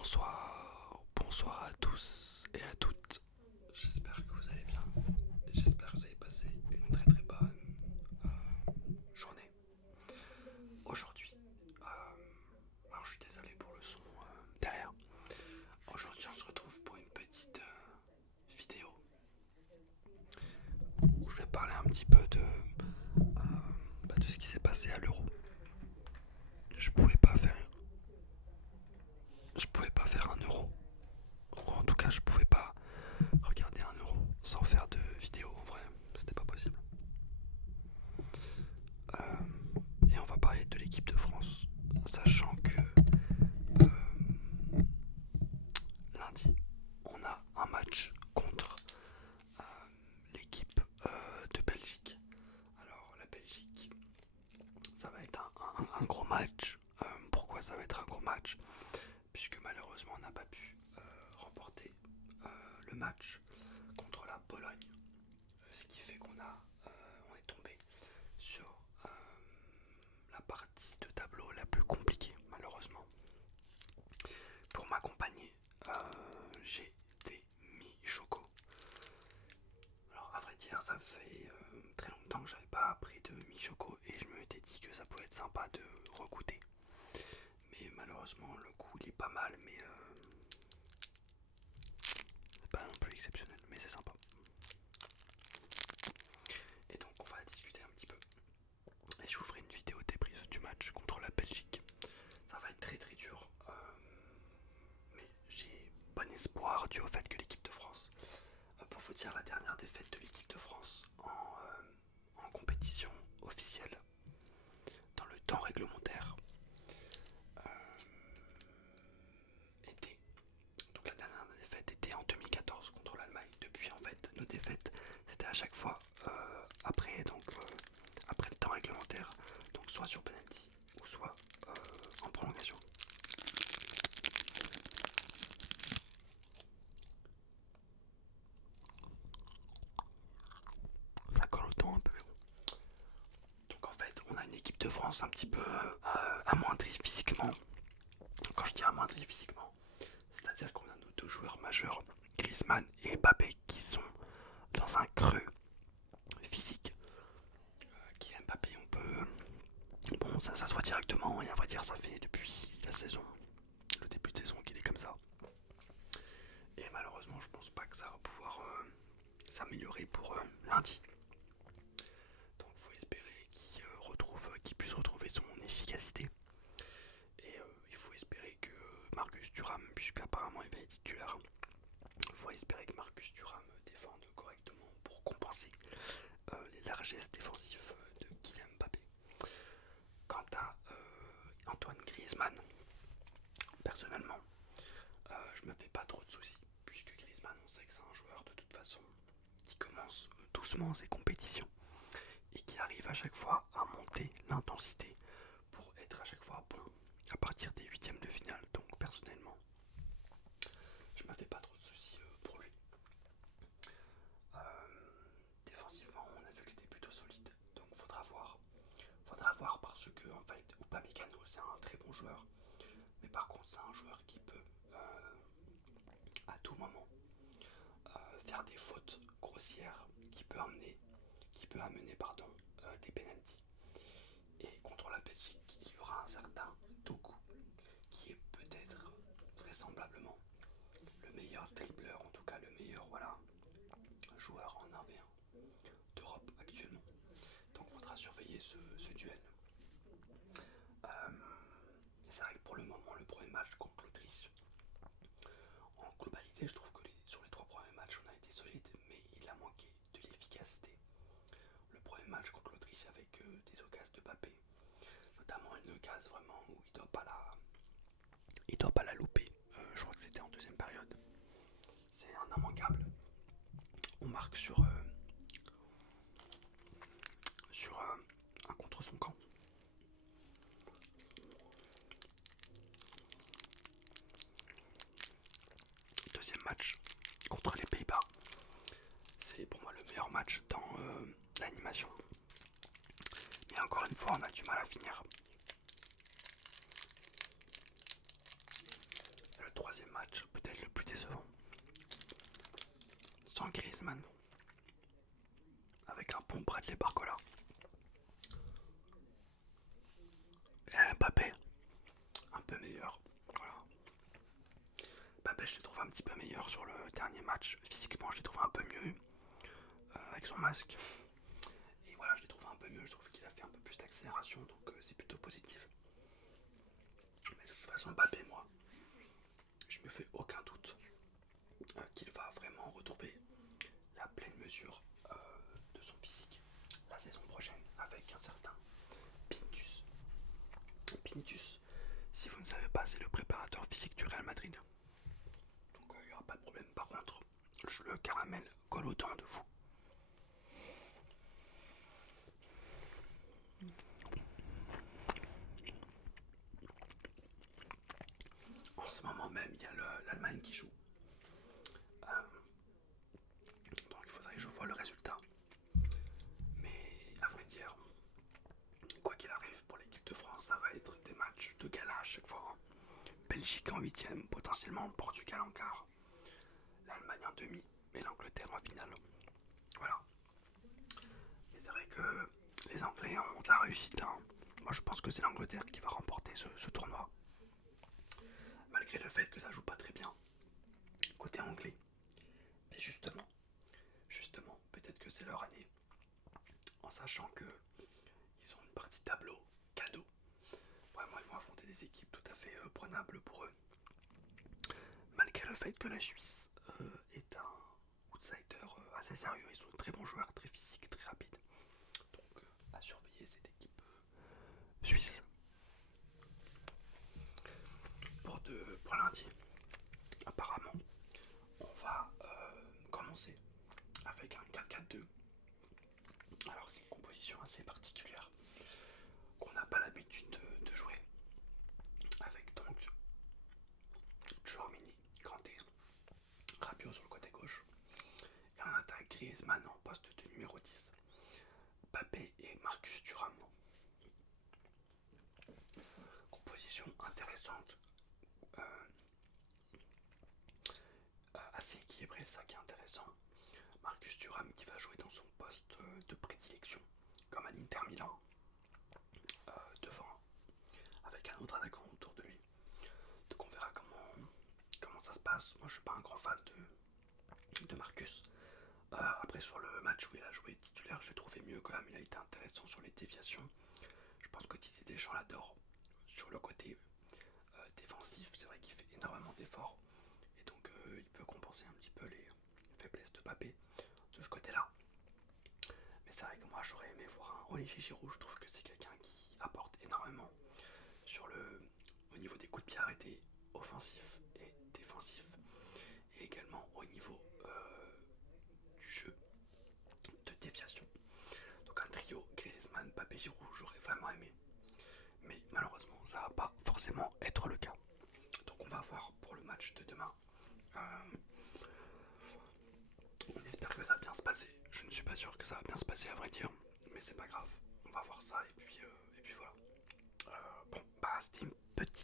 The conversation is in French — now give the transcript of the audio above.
Bonsoir à tous et à toutes. J'espère que vous allez bien. J'espère que vous avez passé une très très bonne journée. Aujourd'hui, alors je suis désolé pour le son derrière. Aujourd'hui, on se retrouve pour une petite vidéo où je vais parler un petit peu de ce qui s'est passé à l'Euro. Je pouvais pas faire, je pouvais pas faire un euro. Ou en tout cas, je pouvais pas regarder un euro sans faire de vidéo. En vrai, c'était pas possible. Et on va parler de l'équipe de France, sachant que lundi, on a un match contre euh, l'équipe de Belgique. Alors la Belgique, ça va être un gros match. Pourquoi ça va être un gros match? Puisque malheureusement on n'a pas pu remporter le match contre la Pologne. Ce qui fait on est tombé sur la partie de tableau la plus compliquée, malheureusement. Pour m'accompagner, j'ai des mi-choco. Alors, à vrai dire, ça fait très longtemps que j'avais pas pris de mi-choco et je me m'étais dit que ça pouvait être sympa de regoûter. Mais malheureusement, le goût il est pas mal, mais c'est pas non plus exceptionnel, mais c'est sympa. Et donc, on va discuter un petit peu. Et je vous ferai une vidéo débrief du match contre la Belgique. Ça va être très très dur. Mais j'ai bon espoir dû au fait que l'équipe de France, pour vous dire, la dernière défaite de l'équipe de France en compétition officielle dans le temps réglementaire était, donc la dernière défaite était en 2014 contre l'Allemagne. Depuis, en fait, nos défaites c'était à chaque fois après le temps réglementaire, donc soit sur penalty ou soit en prolongation. Ça colle au temps un peu, mais bon. Donc en fait, on a une équipe de France un petit peu amoindrie physiquement. Quand je dis amoindrie physiquement, c'est-à-dire qu'on a nos deux joueurs majeurs, Griezmann et Mbappé, qui sont dans un creux physique. Kylian Mbappé, on peut... Bon, ça se voit directement, et à vrai dire, ça fait depuis la saison, le début de saison qu'il est comme ça. Et malheureusement, je pense pas que ça va pouvoir s'améliorer pour lundi. Donc faut espérer qu'il puisse retrouver son efficacité. Et il faut espérer que Marcus Thuram, puisqu'apparemment il va être titulaire, il faut espérer que Marcus Thuram défende correctement pour compenser les largesses défensives de Kylian Mbappé. Quant à Antoine Griezmann, personnellement, je me fais pas trop de soucis, puisque Griezmann, on sait que c'est un joueur de toute façon qui commence doucement ses compétitions et qui arrive à chaque fois à monter l'intensité pour être à chaque fois bon à partir des huitièmes de finale. Donc personnellement, je me fais pas trop de soucis pour lui. Euh, Défensivement, on a vu que c'était plutôt solide, donc faudra voir. Faudra voir parce que en fait, Upamecano c'est un très bon joueur, mais par contre c'est un joueur qui peut à tout moment faire des fautes grossières, qui peut amener des pénaltys. Et contre la Belgique, il y aura un certain Doku qui est peut-être vraisemblablement le meilleur dribbleur, en tout cas le meilleur joueur en 1v1 d'Europe actuellement. Donc il faudra surveiller ce duel. C'est vrai que pour le moment, le premier match contre l'Autriche, en globalité, je trouve que sur les trois premiers matchs, on a été solide, mais il a manqué de l'efficacité. Le premier match contre l'Autriche avec des occasions de Mbappé, notamment une occasion vraiment où il doit pas la louper. Je crois que c'était en deuxième période. C'est un immanquable. On marque sur un contre son camp. Deuxième match contre les Pays-Bas. C'est pour moi le meilleur match dans l'animation. Mais encore une fois, on a du mal à finir. Le troisième match, peut-être le plus décevant. Sans Griezmann. Avec un bon Bradley Barcola. Et un Mbappé. Un peu meilleur. Voilà. Mbappé, je l'ai trouvé un petit peu meilleur sur le dernier match. Physiquement, je l'ai trouvé un peu mieux. Avec son masque. Et voilà, je l'ai trouvé un peu mieux. Je trouve qu'il a fait un peu plus d'accélération. Donc c'est plutôt positif. Mais de toute façon, Mbappé, moi, je me fais aucun doute qu'il va vraiment retrouver la pleine mesure de son physique la saison prochaine avec un certain Pintus. Pintus, si vous ne savez pas, c'est le préparateur physique du Real Madrid. Donc il n'y aura pas de problème. Par contre, le caramel colle autant de vous. En ce moment même, il y a l'Allemagne qui joue. Donc il faudrait que je vois le résultat. Mais à vrai dire, quoi qu'il arrive pour l'équipe de France, ça va être des matchs de gala à chaque fois. Belgique en huitième, potentiellement le Portugal en quart, l'Allemagne en demi et l'Angleterre en finale. Voilà. Mais c'est vrai que les Anglais ont de la réussite. Hein. Moi je pense que c'est l'Angleterre qui va remporter ce tournoi. Malgré le fait que ça joue pas très bien côté anglais. Mais justement, peut-être que c'est leur année. En sachant que ils ont une partie tableau cadeau. Vraiment, ils vont affronter des équipes tout à fait prenables pour eux. Malgré le fait que la Suisse est un outsider assez sérieux, ils sont de très bons joueurs, très physiques, très rapides. Donc à surveiller cette équipe suisse. Pour lundi, apparemment, on va commencer avec un 4-4-2. Alors c'est une composition assez particulière qu'on n'a pas l'habitude de jouer. Avec donc Tchouaméni, Kanté, Rabiot sur le côté gauche. Et on attaque Griezmann en poste de numéro 10. Mbappé et Marcus Thuram. Composition intéressante. Assez équilibrée, c'est ça qui est intéressant. Marcus Thuram qui va jouer dans son poste de prédilection, comme à l'Inter Milan, devant, avec un autre attaquant autour de lui. Donc on verra comment ça se passe. Moi je suis pas un grand fan de Marcus. Après sur le match où il a joué titulaire, je l'ai trouvé mieux quand même, il a été intéressant sur les déviations. Je pense que Didier Deschamps l'adore. Sur le côté défensif, c'est vrai qu'il fait énormément d'efforts. Et donc il peut compenser un petit peu les faiblesses de Mbappé de ce côté-là. Mais c'est vrai que moi j'aurais aimé voir un Olivier Giroud, je trouve que c'est quelqu'un qui apporte énormément au niveau des coups de pied arrêtés offensifs et défensifs. Et également au niveau du jeu de déviation. Donc un trio Griezmann, Mbappé, Giroud, j'aurais vraiment aimé. Mais malheureusement ça va pas forcément être le cas. Donc on va voir pour le match de demain. On espère que ça va bien se passer. Je ne suis pas sûr que ça va bien se passer à vrai dire, mais c'est pas grave. On va voir ça et puis voilà. Bon, bah c'était une